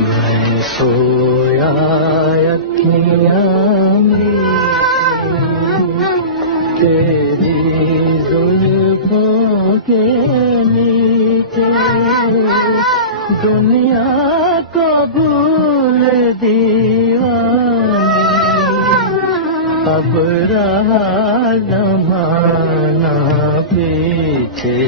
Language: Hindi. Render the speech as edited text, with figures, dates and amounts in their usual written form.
मैं सोया अखियाँ में तेरी जुल्फों के नीचे, दुनिया को भूल दीवाने, अब रहा ज़माना पीछे।